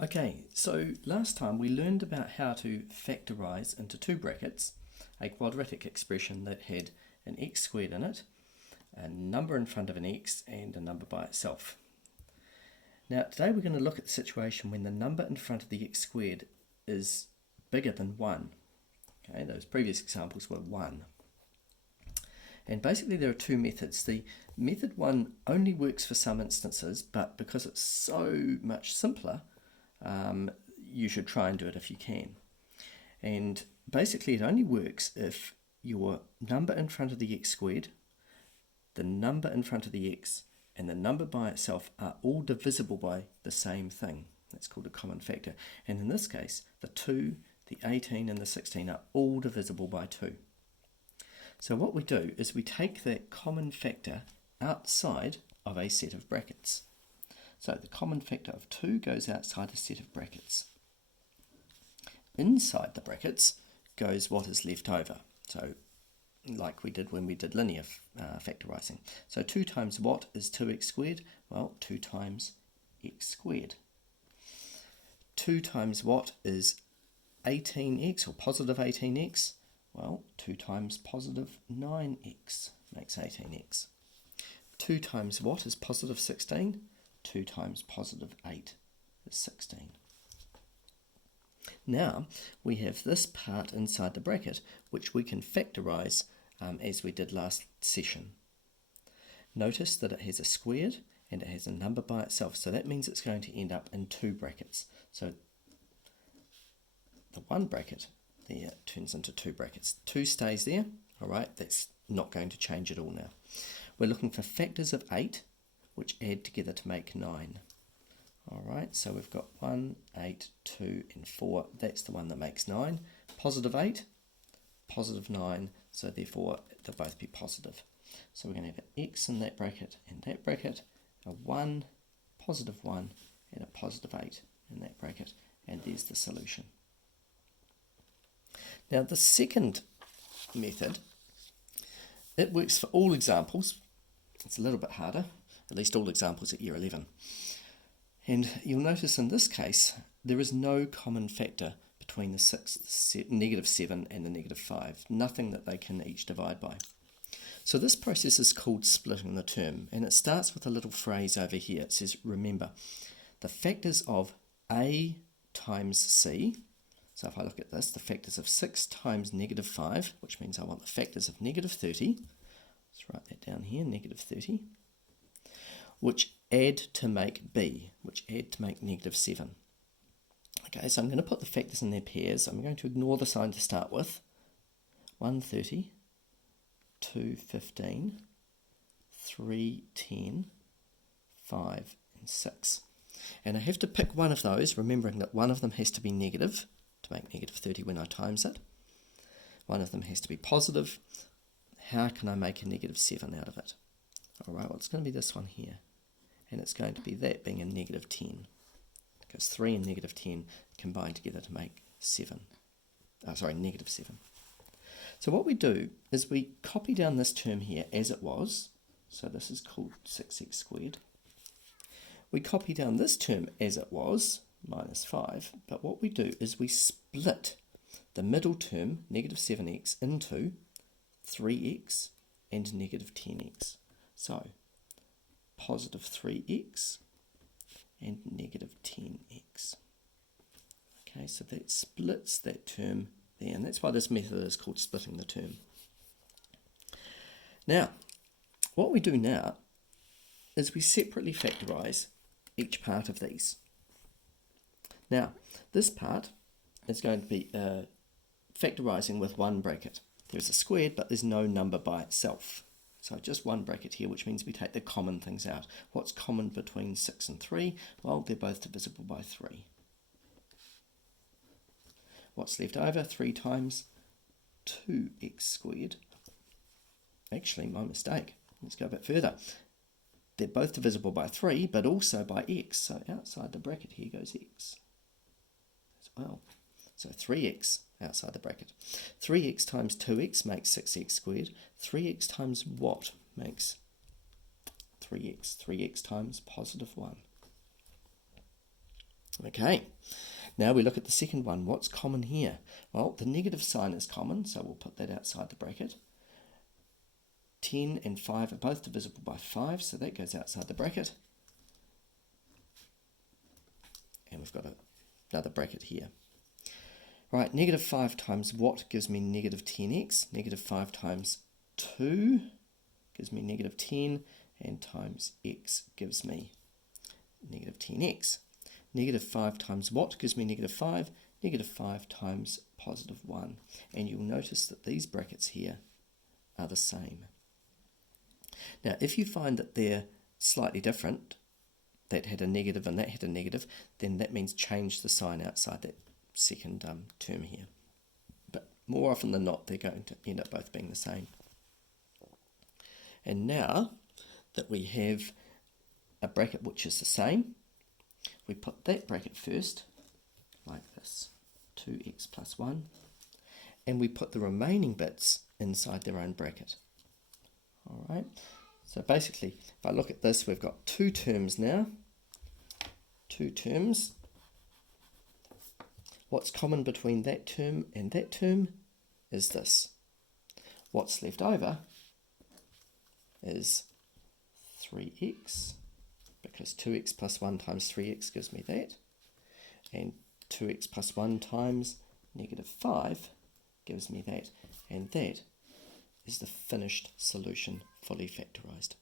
Okay, so last time we learned about how to factorise into two brackets a quadratic expression that had an x squared in it, a number in front of an x, and a number by itself. Now today we're going to look at the situation when the number in front of the x squared is bigger than 1. Okay, those previous examples were 1. And basically there are two methods. The method 1 only works for some instances, but because it's so much simpler, you should try and do it if you can. And basically it only works if your number in front of the x squared, the number in front of the x, and the number by itself are all divisible by the same thing. That's called a common factor. And in this case, the 2, the 18 and the 16 are all divisible by 2. So what we do is we take that common factor outside of a set of brackets. So the common factor of 2 goes outside a set of brackets. Inside the brackets goes what is left over. So like we did when we did linear factorising. So 2 times what is 2x squared? Well, 2 times x squared. 2 times what is 18x or positive 18x? Well, 2 times positive 9x makes 18x. 2 times what is positive 16? 2 times positive 8 is 16. Now we have this part inside the bracket which we can factorise as we did last session. Notice that it has a squared and it has a number by itself, so that means it's going to end up in two brackets. So the one bracket there turns into two brackets. 2 stays there, alright, that's not going to change at all now. We're looking for factors of 8 which add together to make 9. Alright, so we've got 1, 8, 2 and 4, that's the one that makes 9. Positive 8, positive 9, so therefore they'll both be positive. So we're going to have an x in that bracket and that bracket, a 1, positive 1 and a positive 8 in that bracket, and there's the solution. Now the second method, it works for all examples. It's a little bit harder, at least all examples at year 11. And you'll notice in this case, there is no common factor between the negative 7 and the negative 5. Nothing that they can each divide by. So this process is called splitting the term, and it starts with a little phrase over here. It says, remember, the factors of a times c. So if I look at this, the factors of 6 times negative 5, which means I want the factors of negative 30. Let's write that down here, negative 30. Which add to make b, which add to make negative 7. Okay, so I'm going to put the factors in their pairs. I'm going to ignore the sign to start with. 130, 215, 310, 5 and 6. And I have to pick one of those, remembering that one of them has to be negative to make negative 30 when I times it. One of them has to be positive. How can I make a negative 7 out of it? Alright, well it's going to be this one here. And it's going to be that being a negative 10. Because 3 and negative 10 combine together to make negative 7. So what we do is we copy down this term here as it was. So this is called 6x squared. We copy down this term as it was, minus 5. But what we do is we split the middle term, negative 7x, into 3x and negative 10x. So positive 3x and negative 10x. Okay, so that splits that term there, and that's why this method is called splitting the term. Now, what we do now is we separately factorise each part of these. Now, this part is going to be factorising with one bracket. There's a squared, but there's no number by itself. So just one bracket here, which means we take the common things out. What's common between 6 and 3? Well, they're both divisible by 3. What's left over? 3 times 2x squared. Actually, my mistake. Let's go a bit further. They're both divisible by 3, but also by x. So outside the bracket here goes x as well. So 3x outside the bracket. 3x times 2x makes 6x squared. 3x times what makes 3x? 3x times positive 1. Okay, now we look at the second one. What's common here? Well, the negative sign is common, so we'll put that outside the bracket. 10 and 5 are both divisible by 5, so that goes outside the bracket. And we've got another bracket here. Right, negative 5 times what gives me negative 10x? Negative 5 times 2 gives me negative 10, and times x gives me negative 10x. Negative 5 times what gives me negative 5? Negative 5 times positive 1. And you'll notice that these brackets here are the same. Now, if you find that they're slightly different, that had a negative and that had a negative, then that means change the sign outside that second term here. But more often than not, they're going to end up both being the same. And now that we have a bracket which is the same, we put that bracket first, like this, 2x plus 1, and we put the remaining bits inside their own bracket. All right, so basically, if I look at this, we've got two terms now, two terms. What's common between that term and that term is this. What's left over is 3x, because 2x plus 1 times 3x gives me that, and 2x plus 1 times negative 5 gives me that, and that is the finished solution, fully factorised.